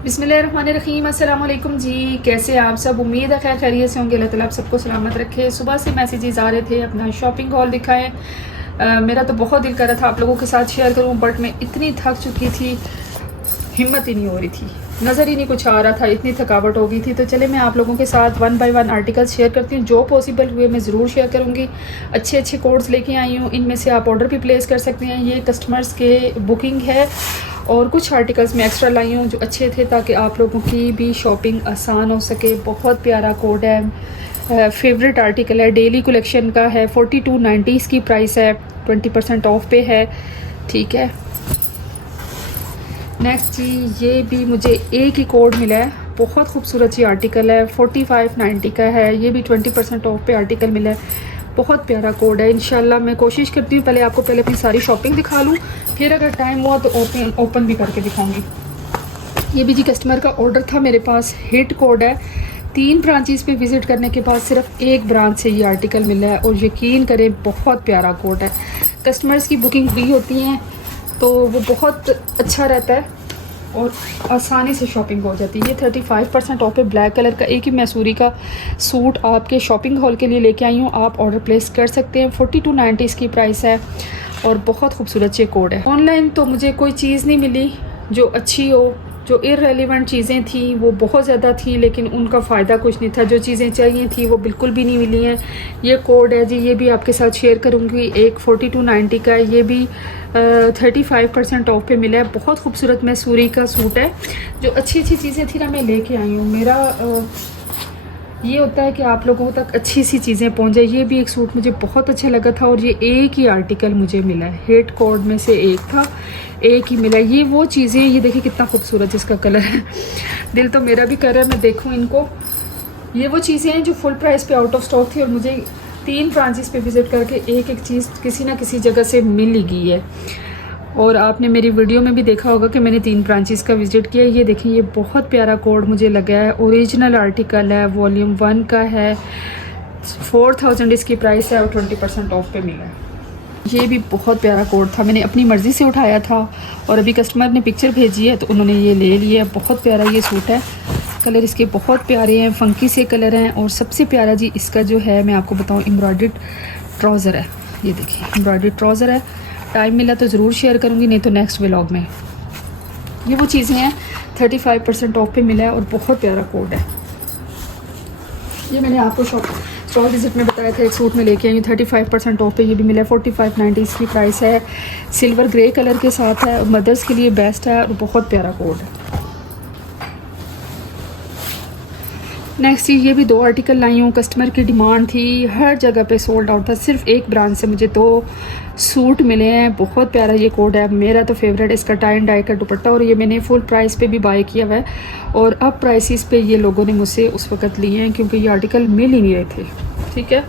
बिस्मिल्लाहिर्रहमानिर्रहीम। अस्सलाम वालेकुम जी, कैसे आप सब? उम्मीद है खैर खैरियत से होंगे। अल्लाह ताला आप सबको सलामत रखे। सुबह से मैसेजेस आ रहे थे अपना शॉपिंग हॉल दिखाएं। मेरा तो बहुत दिल कर रहा था आप लोगों के साथ शेयर करूं, बट मैं इतनी थक चुकी थी, हिम्मत ही नहीं हो रही थी, नज़र ही नहीं कुछ आ रहा था, इतनी थकावट हो गई थी। तो चले मैं आप लोगों के साथ 1 बाय 1 आर्टिकल्स शेयर करती हूँ, जो पॉसिबल हुए मैं ज़रूर शेयर करूँगी। अच्छे अच्छे कोड्स लेके आई हूँ, इनमें से आप ऑर्डर भी प्लेस कर सकते हैं। ये कस्टमर्स के बुकिंग है और कुछ आर्टिकल्स मैं एक्स्ट्रा लाई हूँ जो अच्छे थे, ताकि आप लोगों की भी शॉपिंग आसान हो सके। बहुत प्यारा कोड है, फेवरेट आर्टिकल है, डेली कलेक्शन का है, 4290 इसकी प्राइस है, 20% ऑफ पे है। ठीक है, नेक्स्ट जी, ये भी मुझे एक ही कोड मिला है, बहुत खूबसूरत सी आर्टिकल है, 4590 का है, ये भी 20% ऑफ पे आर्टिकल मिला है। बहुत प्यारा कोड है। इंशाल्लाह मैं कोशिश करती हूँ पहले आपको अपनी सारी शॉपिंग दिखा लूँ, फिर अगर टाइम हुआ तो ओपन भी करके दिखाऊंगी। ये भी जी कस्टमर का ऑर्डर था मेरे पास, हिट कोड है। 3 ब्रांचेस पे विज़िट करने के बाद सिर्फ एक ब्रांच से ये आर्टिकल मिला है और यकीन करें बहुत प्यारा कोड है। कस्टमर्स की बुकिंग फ्री होती हैं तो वो बहुत अच्छा रहता है और आसानी से शॉपिंग हो जाती है। ये 35% ऑफ पे ब्लैक कलर का एक ही मैसूरी का सूट आपके शॉपिंग हॉल के लिए लेके आई हूँ, आप ऑर्डर प्लेस कर सकते हैं। 4290 इसकी प्राइस है और बहुत खूबसूरत ये कोड है। ऑनलाइन तो मुझे कोई चीज़ नहीं मिली जो अच्छी हो, जो इररेलेवेंट चीज़ें थी वो बहुत ज़्यादा थी, लेकिन उनका फ़ायदा कुछ नहीं था। जो चीज़ें चाहिए थी वो बिल्कुल भी नहीं मिली हैं। ये कोड है जी, ये भी आपके साथ शेयर करूँगी। एक 4290 का है, ये भी 35% ऑफ पे मिला है। बहुत खूबसूरत मैसूरी का सूट है। जो अच्छी अच्छी चीज़ें थी ना मैं लेके आई हूँ। मेरा ये होता है कि आप लोगों तक अच्छी सी चीज़ें पहुंच जाए। ये भी एक सूट मुझे बहुत अच्छा लगा था और ये एक ही आर्टिकल मुझे मिला है, हेट कोड में से एक था, एक ही मिला। ये वो चीज़ें, ये देखिए कितना खूबसूरत जिसका कलर है, दिल तो मेरा भी कर रहा है मैं देखूं इनको। ये वो चीज़ें हैं जो फुल प्राइस पे आउट ऑफ स्टॉक थी और मुझे 3 ब्रांचेस पे विज़िट करके एक एक चीज़ किसी ना किसी जगह से मिल ही गई है। और आपने मेरी वीडियो में भी देखा होगा कि मैंने 3 ब्रांचेस का विज़िट किया। ये देखिए, ये बहुत प्यारा कोड मुझे लगा है, ओरिजिनल आर्टिकल है, वॉल्यूम 1 का है, 4000 इसकी प्राइस है और 20% ऑफ पे मिला है। ये भी बहुत प्यारा कोड था, मैंने अपनी मर्ज़ी से उठाया था और अभी कस्टमर ने पिक्चर भेजी है तो उन्होंने ये ले लिया। बहुत प्यारा ये सूट है, कलर इसके बहुत प्यारे हैं, फंकी से कलर हैं। और सबसे प्यारा जी इसका जो है मैं आपको बताऊँ, एम्ब्रॉयडर्ड ट्राउज़र है। ये देखिए एम्ब्रॉयडर्ड ट्राउज़र है। टाइम मिला तो ज़रूर शेयर करूँगी, नहीं तो नेक्स्ट व्लॉग में। ये वो चीज़ें हैं, 35% ऑफ पे मिला है और बहुत प्यारा कोड है। ये मैंने आपको स्टॉल विजिट में बताया था, एक सूट में लेके आई हूँ 35% ऑफ पे, ये भी मिला है। 4590 इसकी प्राइस है, सिल्वर ग्रे कलर के साथ है, मदर्स के लिए बेस्ट है और बहुत प्यारा कोड है। नेक्स्ट चीज़, ये भी 2 आर्टिकल लाई हूँ, कस्टमर की डिमांड थी, हर जगह पे सोल्ड आउट था, सिर्फ एक ब्रांच से मुझे 2 सूट मिले हैं। बहुत प्यारा ये कोड है, मेरा तो फेवरेट, इसका टाई एंड डाई का दुपट्टा, और ये मैंने फुल प्राइस पे भी बाय किया हुआ है और अब प्राइसेस पे ये लोगों ने मुझसे उस वक्त लिए हैं क्योंकि ये आर्टिकल मिल ही नहीं रहे थे। ठीक है,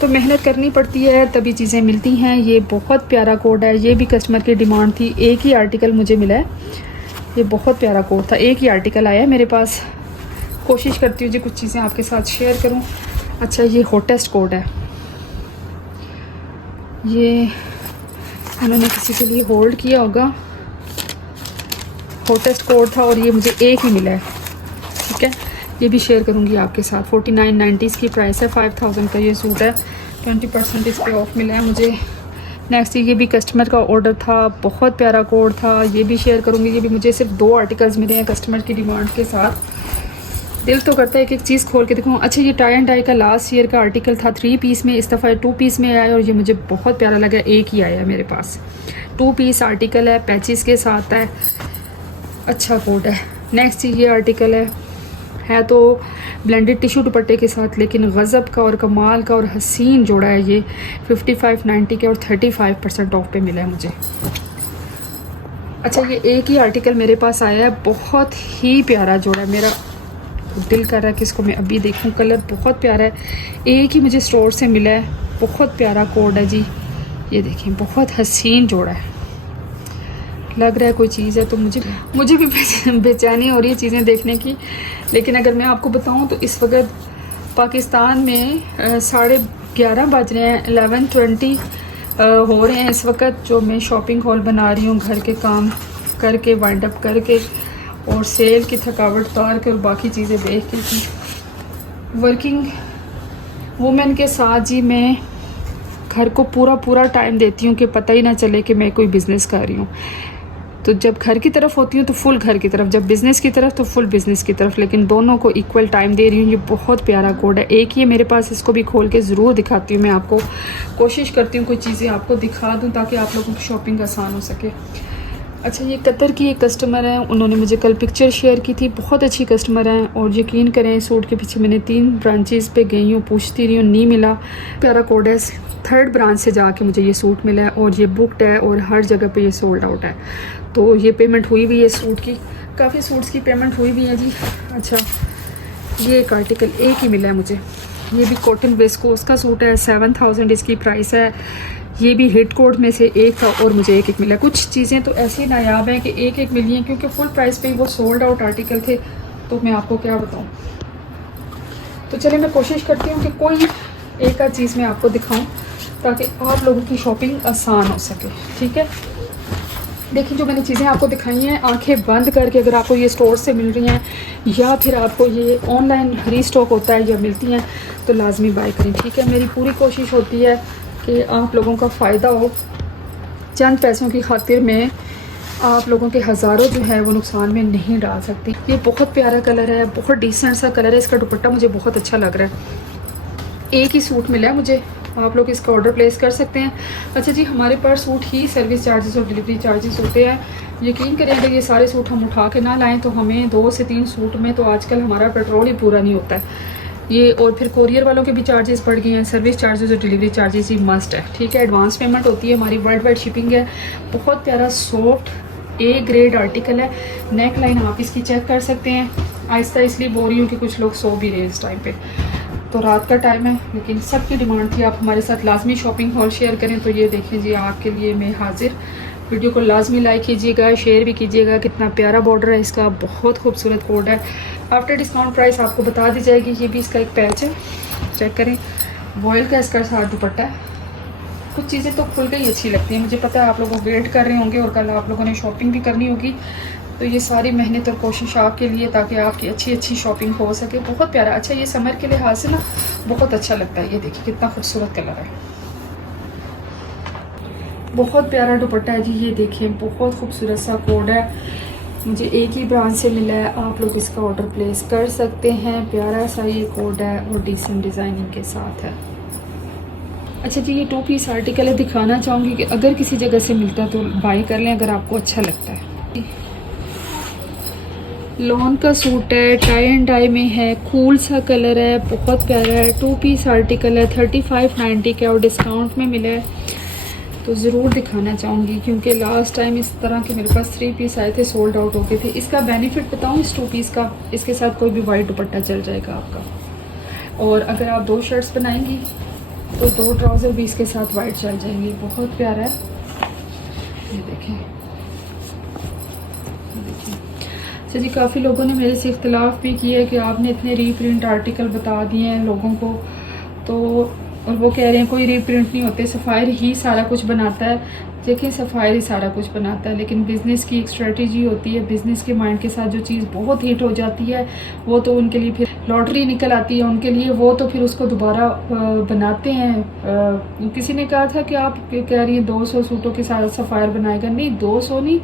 तो मेहनत करनी पड़ती है तभी चीज़ें मिलती हैं। ये बहुत प्यारा कोड है, ये भी कस्टमर की डिमांड थी, एक ही आर्टिकल मुझे मिला है। ये बहुत प्यारा कोड था, एक ही आर्टिकल आया है मेरे पास। कोशिश करती हूँ जी कुछ चीज़ें आपके साथ शेयर करूँ। अच्छा, ये हॉटेस्ट कोड है, ये उन्होंने किसी के लिए होल्ड किया होगा, हॉटेस्ट कोड था और ये मुझे एक ही मिला है। ठीक है, ये भी शेयर करूँगी आपके साथ। 4990 इसकी प्राइस है, 5000 का ये सूट है, 20% इस पर ऑफ मिला है मुझे। नेक्स्ट ये भी कस्टमर का ऑर्डर था, बहुत प्यारा कोड था, ये भी शेयर करूँगी। ये भी मुझे सिर्फ 2 आर्टिकल्स मिले हैं कस्टमर की डिमांड के साथ। दिल तो करता है कि एक चीज़ खोल के देखूँ। अच्छा, ये टाई एंड डाई का लास्ट ईयर का आर्टिकल था, 3 पीस में, इस दफ़ा 2 पीस में आया और ये मुझे बहुत प्यारा लगा, एक ही आया मेरे पास। 2 पीस आर्टिकल है, पैचेस के साथ है, अच्छा कोड है। नेक्स्ट ये आर्टिकल है तो ब्लेंडेड टिश्यू दुपट्टे के साथ, लेकिन गज़ब का और कमाल का और हसीन जोड़ा है ये, 5590 के और 35% ऑफ पे मिला है मुझे। अच्छा, ये एक ही आर्टिकल मेरे पास आया है, बहुत ही प्यारा जोड़ा है, मेरा दिल कर रहा है कि इसको मैं अभी देखूं। कलर बहुत प्यारा है, एक ही मुझे स्टोर से मिला है, बहुत प्यारा कोड है जी। ये देखिए बहुत हसीन जोड़ा है, लग रहा है कोई चीज़ है, तो मुझे भी बेचैनी हो रही है चीज़ें देखने की। लेकिन अगर मैं आपको बताऊं तो इस वक्त पाकिस्तान में 11:30 बज रहे हैं, 11:20 हो रहे हैं इस वक्त, जो मैं शॉपिंग हॉल बना रही हूँ, घर के काम करके वाइंड अप करके और सेल की थकावट उतार कर बाकी चीज़ें देख के जी वर्किंग वुमेन के साथ जी मैं घर को पूरा टाइम देती हूँ कि पता ही ना चले कि मैं कोई बिज़नेस कर रही हूँ। तो जब घर की तरफ होती हूँ तो फुल घर की तरफ, जब बिज़नेस की तरफ तो फुल बिज़नेस की तरफ, लेकिन दोनों को इक्वल टाइम दे रही हूँ। ये बहुत प्यारा कोड है, एक ही है मेरे पास, इसको भी खोल के ज़रूर दिखाती हूँ मैं आपको। कोशिश करती हूँ कोई चीज़ें आपको दिखा दूँ ताकि आप लोगों की शॉपिंग आसान हो सके। अच्छा, ये कतर की एक कस्टमर हैं, उन्होंने मुझे कल पिक्चर शेयर की थी, बहुत अच्छी कस्टमर हैं। और यकीन करें सूट के पीछे मैंने 3 ब्रांचेस पे गई हूँ, पूछती रही हूँ, नहीं मिला। प्यारा कोड है, 3rd ब्रांच से जाके मुझे ये सूट मिला है और ये बुकड है और हर जगह पे ये सोल्ड आउट है। तो ये पेमेंट हुई हुई है सूट की, काफ़ी सूट्स की पेमेंट हुई हुई है जी। अच्छा, ये एक आर्टिकल एक ही मिला है मुझे, ये भी कॉटन वेस्कोस का सूट है, 7000 इसकी प्राइस है। ये भी हिट कोड में से एक था और मुझे एक मिला। कुछ चीज़ें तो ऐसी नायाब हैं कि एक मिली हैं, क्योंकि फुल प्राइस पे ही वो सोल्ड आउट आर्टिकल थे। तो मैं आपको क्या बताऊं। तो चलिए मैं कोशिश करती हूँ कि कोई एक आध चीज़ मैं आपको दिखाऊं ताकि आप लोगों की शॉपिंग आसान हो सके। ठीक है, देखिए जो मैंने चीज़ें आपको दिखाई हैं, आंखें बंद करके अगर आपको ये स्टोर से मिल रही हैं या फिर आपको ये ऑनलाइन रीस्टॉक होता है या मिलती हैं तो लाजमी बाय करें। ठीक है, मेरी पूरी कोशिश होती है कि आप लोगों का फ़ायदा हो। चंद पैसों की खातिर मैं आप लोगों के हज़ारों जो है वो नुकसान में नहीं डाल सकती। ये बहुत प्यारा कलर है, बहुत डिसेंट सा कलर है, इसका दुपट्टा मुझे बहुत अच्छा लग रहा है। एक ही सूट मिला है मुझे, आप लोग इसका ऑर्डर प्लेस कर सकते हैं। अच्छा जी, हमारे पास सूट ही सर्विस चार्जेस और डिलीवरी चार्जेस होते हैं। यकीन करें अगर ये सारे सूट हम उठा के ना लाएं तो हमें 2 से 3 सूट में तो आजकल हमारा पेट्रोल ही पूरा नहीं होता है ये। और फिर कोरियर वालों के भी चार्जेस बढ़ गए हैं, सर्विस चार्जेस और डिलीवरी चार्जेस ही मस्ट है। ठीक है, एडवांस पेमेंट होती है हमारी, वर्ल्ड वाइड शिपिंग है। बहुत प्यारा सॉफ्ट ए ग्रेड आर्टिकल है। नेक लाइन आप इसकी चेक कर सकते हैं। आहिस्ता इसलिए बोल रही हूँ कि कुछ लोग सो भी रहे हैं इस टाइम पे, तो रात का टाइम है, लेकिन सबकी डिमांड थी आप हमारे साथ लाजमी शॉपिंग हॉल शेयर करें। तो ये देखें जी, आपके लिए मैं हाजिर। वीडियो को लाजमी लाइक कीजिएगा, शेयर भी कीजिएगा। कितना प्यारा बॉर्डर है इसका, बहुत खूबसूरत कोड है। आफ्टर डिस्काउंट प्राइस आपको बता दी जाएगी। ये भी इसका एक पैच है, चेक करें। वॉयल का इसका साथ दुपट्टा है। कुछ चीज़ें तो खुल गई अच्छी लगती हैं, मुझे पता है आप लोगों वेट कर रहे होंगे और कल आप लोगों ने शॉपिंग भी करनी होगी। तो ये सारी मेहनत और कोशिश आपके लिए, ताकि आपकी अच्छी शॉपिंग हो सके। बहुत प्यारा। अच्छा, ये समर के लिहाज से ना बहुत अच्छा लगता है। ये देखिए कितना खूबसूरत कलर है, बहुत प्यारा दुपट्टा है जी। ये देखिए बहुत खूबसूरत सा कोड है, मुझे एक ही ब्रांच से मिला है। आप लोग इसका ऑर्डर प्लेस कर सकते हैं। प्यारा सा ये कोड है और डिसेंट डिज़ाइनिंग के साथ है। अच्छा जी, ये 2 पीस आर्टिकल है, दिखाना चाहूँगी कि अगर किसी जगह से मिलता है तो बाय कर लें अगर आपको अच्छा लगता है। लॉन का सूट है, टाई एंड डाई में है, कूल सा कलर है, बहुत प्यारा है। 2 पीस आर्टिकल है, 3590 का और डिस्काउंट में मिला है। तो ज़रूर दिखाना चाहूँगी क्योंकि लास्ट टाइम इस तरह के मेरे पास 3 पीस आए थे, सोल्ड आउट हो गए थे। इसका बेनिफिट बताऊँ इस 2 पीस का, इसके साथ कोई भी वाइट दुपट्टा चल जाएगा आपका। और अगर आप 2 शर्ट्स बनाएंगी तो 2 ट्राउज़र भी इसके साथ वाइट चल जाएंगे। बहुत प्यारा है, ये देखें। अच्छा जी, काफ़ी लोगों ने मेरे से इख्तिलाफ़ भी किया है कि आपने इतने रीप्रिंट आर्टिकल बता दिए हैं लोगों को, तो और वो कह रहे हैं कोई रीप्रिंट नहीं होते, सफ़ायर ही सारा कुछ बनाता है। देखिए, सफ़ायर ही सारा कुछ बनाता है, लेकिन बिज़नेस की एक स्ट्रेटजी होती है। बिज़नेस के माइंड के साथ जो चीज़ बहुत हिट हो जाती है वो तो उनके लिए फिर लॉटरी निकल आती है उनके लिए, वो तो फिर उसको दोबारा बनाते हैं। किसी ने कहा था कि आप कह रही हैं 200 सूटों के साथ सफ़ायर बनाएगा। नहीं, 200 नहीं,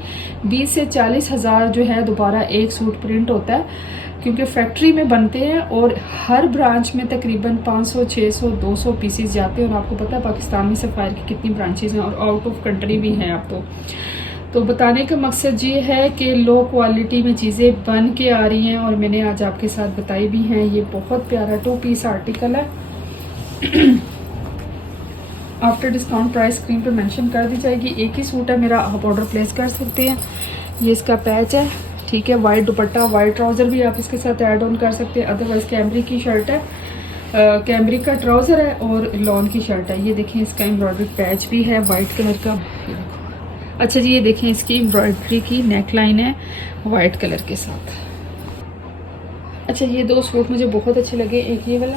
20 से 40 हज़ार जो है दोबारा एक सूट प्रिंट होता है, क्योंकि फैक्ट्री में बनते हैं और हर ब्रांच में तकरीबन 500, 600, 200 पीसीस जाते हैं। और आपको पता है पाकिस्तान में सफ़ायर की कितनी ब्रांचेज़ हैं और आउट ऑफ कंट्री भी हैं आप तो बताने का मकसद ये है कि लो क्वालिटी में चीज़ें बन के आ रही हैं और मैंने आज आपके साथ बताई भी हैं। ये बहुत प्यारा 2 पीस आर्टिकल है। आफ्टर डिस्काउंट प्राइस स्क्रीन पर मेंशन कर दी जाएगी। एक ही सूट है मेरा, आप ऑर्डर प्लेस कर सकते हैं। ये इसका पैच है, ठीक है। वाइट दुपट्टा, वाइट ट्राउज़र भी आप इसके साथ ऐड ऑन कर सकते हैं। अदरवाइज़ कैमरी की शर्ट है, कैमरी का ट्राउज़र है और लॉन की शर्ट है। ये देखें, इसका एम्ब्रॉयडरी पैच भी है वाइट कलर का। अच्छा जी, ये देखें इसकी एम्ब्रॉयडरी की नेक लाइन है वाइट कलर के साथ। अच्छा, ये 2 सूट मुझे बहुत अच्छे लगे। एक ये वाला,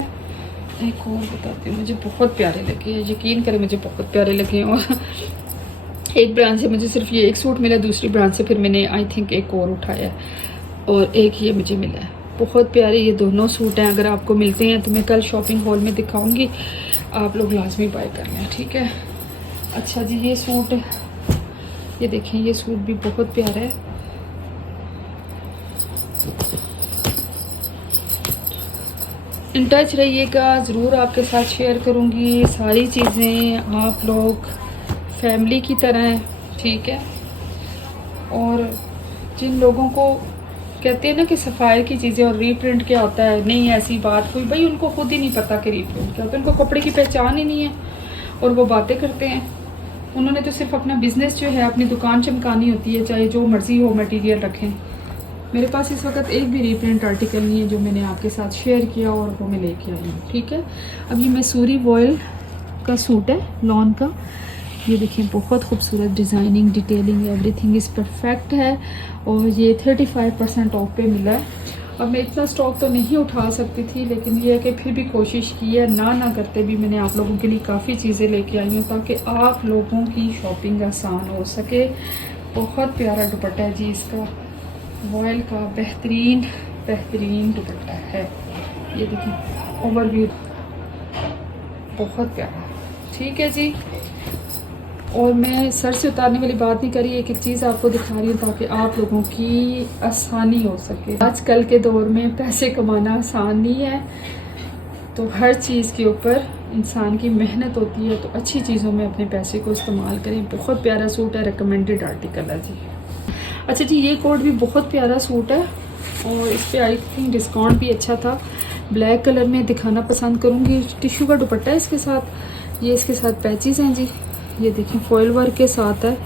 एक और बताती हूँ, मुझे बहुत प्यारे लगे। यकीन करें मुझे बहुत प्यारे लगे। और एक ब्रांच से मुझे सिर्फ ये एक सूट मिला, दूसरी ब्रांच से फिर मैंने आई थिंक एक और उठाया है। और एक ये मुझे मिला है, बहुत प्यारे ये दोनों सूट हैं। अगर आपको मिलते हैं तो मैं कल शॉपिंग हॉल में दिखाऊंगी, आप लोग लाजमी बाय कर लें, ठीक है। अच्छा जी, ये सूट, ये देखें, ये सूट भी बहुत प्यारा है। इन टच रहिएगा, ज़रूर आपके साथ शेयर करूँगी सारी चीज़ें, आप लोग फैमिली की तरह हैं, ठीक है। और जिन लोगों को कहते हैं ना कि सफ़ाई की चीज़ें और रीप्रिंट क्या होता है, नहीं ऐसी बात कोई, भाई उनको खुद ही नहीं पता कि रीप्रिंट क्या होता है, उनको कपड़े की पहचान ही नहीं है और वो बातें करते हैं। उन्होंने तो सिर्फ अपना बिज़नेस जो है, अपनी दुकान चमकानी होती है, चाहे जो मर्ज़ी हो मटेरियल रखें। मेरे पास इस वक्त एक भी रीप्रिंट आर्टिकल नहीं है जो मैंने आपके साथ शेयर किया और वो मैं लेके आई हूँ, ठीक है। अब ये मैसूरी वॉयल का सूट है, लॉन का, ये देखिए बहुत खूबसूरत designing, detailing, everything is perfect है। और ये 35% ऑफ पे मिला है। अब मैं इतना स्टॉक तो नहीं उठा सकती थी, लेकिन ये है कि फिर भी कोशिश की है, ना करते भी मैंने आप लोगों के लिए काफ़ी चीज़ें लेके आई हूँ ताकि आप लोगों की शॉपिंग आसान हो सके। बहुत प्यारा दुपट्टा है जी इसका, वॉयल का बेहतरीन दुपट्टा है। ये देखिए ओवरव्यू, बहुत प्यारा, ठीक है जी। और मैं सर से उतारने वाली बात नहीं करी, एक चीज़ आपको दिखा रही हूँ ताकि आप लोगों की आसानी हो सके। आजकल के दौर में पैसे कमाना आसान नहीं है, तो हर चीज़ के ऊपर इंसान की मेहनत होती है, तो अच्छी चीज़ों में अपने पैसे को इस्तेमाल करें। बहुत प्यारा सूट है, रिकमेंडेड आर्टिकल है जी। अच्छा जी, ये कोट भी बहुत प्यारा सूट है और इस पर आई थिंक डिस्काउंट भी अच्छा था। ब्लैक कलर में दिखाना पसंद करूँगी। टिश्यू का दुपट्टा है इसके साथ, ये इसके साथ पैचेस हैं जी, ये देखें फॉयल वर्क के साथ है।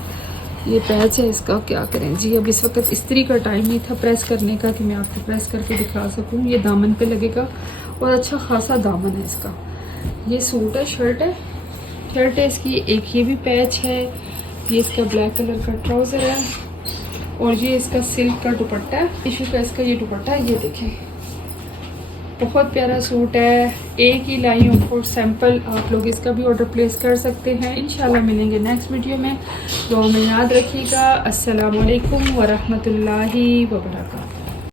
ये पैच है इसका, क्या करें जी, अब इस वक्त इस्त्री का टाइम नहीं था प्रेस करने का कि मैं आपको प्रेस करके दिखा सकूं। ये दामन पे लगेगा और अच्छा खासा दामन है इसका। ये सूट है, शर्ट है इसकी, एक ये भी पैच है। ये इसका ब्लैक कलर का ट्राउज़र है और ये इसका सिल्क का दुपट्टा है, टिश्यू का इसका ये दुपट्टा है। ये देखें बहुत प्यारा सूट है, एक ही लाई हूँ फॉर सैम्पल, आप लोग इसका भी ऑर्डर प्लेस कर सकते हैं। इंशाल्लाह मिलेंगे नेक्स्ट वीडियो में, दुआ में याद रखिएगा। अस्सलाम वालेकुम वरहमतुल्लाहि वबरकातुहू।